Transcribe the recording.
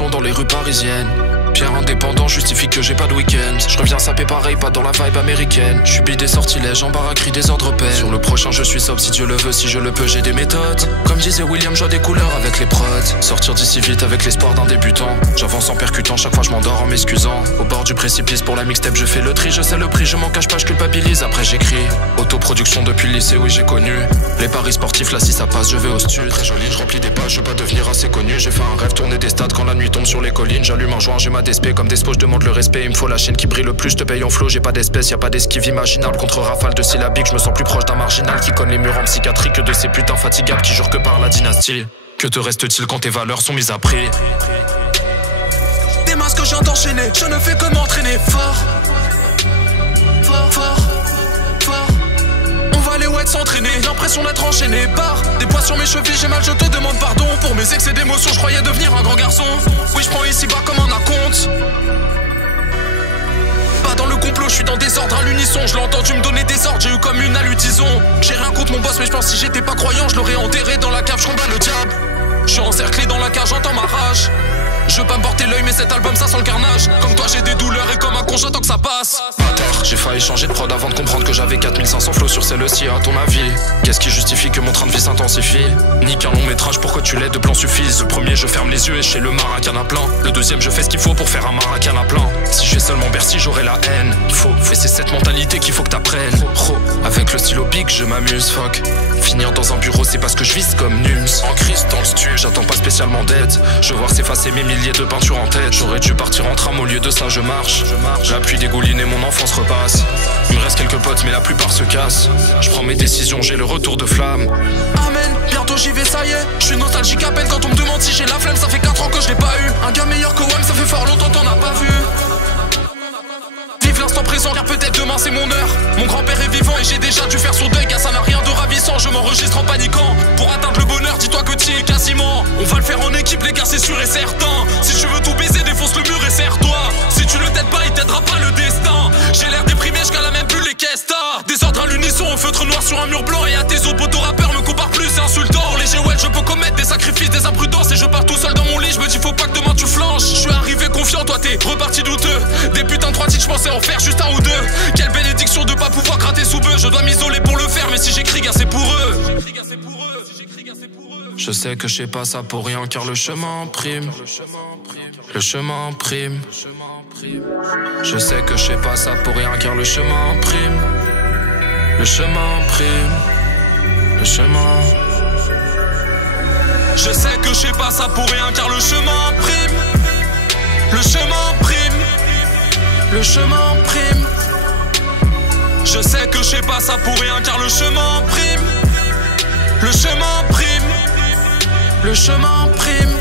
tension dans les rues parisiennes. Pierre indépendant justifie que j'ai pas de week-end. Je reviens saper pareil, pas dans la vibe américaine. Je subis des sortilèges, en baracrie des ordres peines. Sur le prochain je suis sobre si Dieu le veut, si je le peux j'ai des méthodes. Comme disait William, je vois des couleurs avec les prods. Sortir d'ici vite avec l'espoir d'un débutant. J'avance en percutant, chaque fois je m'endors en m'excusant. Au bord du précipice pour la mixtape je fais le tri. Je sais le prix, je m'en cache pas, je culpabilise, après j'écris. Autoproduction depuis le lycée, oui j'ai connu les paris sportifs, là si ça passe je vais au stud. Très joli, je remplis des pages, je veux pas devenir assez connu. J'ai fait un rêve, tourner des stades quand la nuit tombe sur les collines. J'allume un joint, j'ai ma DSP comme Despo, je demande le respect. Il me faut la chaîne qui brille le plus, je te paye en flow. J'ai pas d'espèce, y'a pas d'esquive imaginable. Contre rafale de syllabiques, je me sens plus proche d'un marginal qui cogne les murs en psychiatrie que de ces putains fatigables qui jurent que par la dynastie. Que te reste-t-il quand tes valeurs sont mises à prix? Des masques que je viens d'enchaîner, je ne fais que m'entraîner fort. Fort, fort, fort. On va aller ouais s'entraîner, l'impression d'être enchaîné par des poids sur mes chevilles, j'ai mal, je te demande pardon. Pour mes excès d'émotions, je croyais devenir un grand garçon. Oui, je prends ici bas comme un acompte. Pas dans le complot, je suis dans des ordres à l'unisson. Je l'ai entendu me donner des ordres, j'ai eu comme une hallucinaison. J'ai rien contre mon boss, mais je pense si j'étais pas croyant, je l'aurais enterré dans la cave, je combats le diable. Je suis encerclé dans la cage, j'entends ma rage. Je veux pas me porter l'œil mais cet album ça sent le carnage. Comme toi j'ai des douleurs et comme un con j'attends que ça passe. J'ai failli changer de prod avant de comprendre que j'avais 4500 flows sur celle-ci. À ton avis, qu'est-ce qui justifie que mon train de vie s'intensifie? Ni qu'un long métrage pour que tu l'aies de plan suffise. Le premier je ferme les yeux et chez le marac y'en a plein. Le deuxième je fais ce qu'il faut pour faire un marac y'en a plein. Si j'ai seulement Bercy j'aurai la haine. Il faut, et c'est cette mentalité qu'il faut que t'apprennes. Avec le stylo big je m'amuse, fuck. Finir dans un bureau c'est parce que je vise comme Nums. En crise dans le stu, j'attends pas spécialement d'aide. Je veux voir s'effacer mes milliers de peintures en tête. J'aurais dû partir en tram, au lieu de ça je marche. La pluie dégouline et mon enfance repasse. Il me reste quelques potes mais la plupart se cassent. Je prends mes décisions, j'ai le retour de flamme. Amen, bientôt j'y vais, ça y est. Je suis nostalgique à peine quand on me demande si j'ai la flemme. Ça fait 4 ans que je l'ai pas eu. Un gars meilleur que WAM, ça fait fort longtemps t'en as pas vu. Vive l'instant présent car peut-être demain c'est mon heure. Mon grand-père est vivant et j'ai déjà dû faire son deuil car ça n'a rien de ravissant. Je m'enregistre en paniquant. Pour atteindre le bonheur, dis-toi que t'y es quasiment. On va le faire en équipe les gars, c'est sûr et certain. Si tu veux tout baiser, défonce le mur et serre-toi. Si tu le t'aides pas, il t'aidera pas le destin. J'ai l'air déprimé, je gale même plus les caisses. Des ordres à l'unisson, au feutre noir sur un mur blanc. Et à tes autres potos rappeurs me comparent plus, c'est insultant. Pour les G-Well, je peux commettre des sacrifices, des imprudences. Et je pars tout seul dans mon lit, je me dis faut pas que demain tu flanches. Je suis arrivé confiant, toi t'es reparti douteux. Des putains de 3 titres, je pensais en faire juste un ou deux. Quelle bénédiction de pas pouvoir gratter sous bœuf. Je dois m'isoler pour le faire, mais si j'écris, gars c'est pour eux. Je sais que je sais pas ça pour rien car le chemin prime. Le chemin prime. Je sais que je sais pas ça pour rien car le chemin prime. Le chemin prime. Le chemin. Je sais que je sais pas ça pour rien car le chemin prime. Le chemin prime. Le chemin prime. Je sais que je sais pas ça pour rien car le chemin prime. Le chemin prime. Le chemin prime.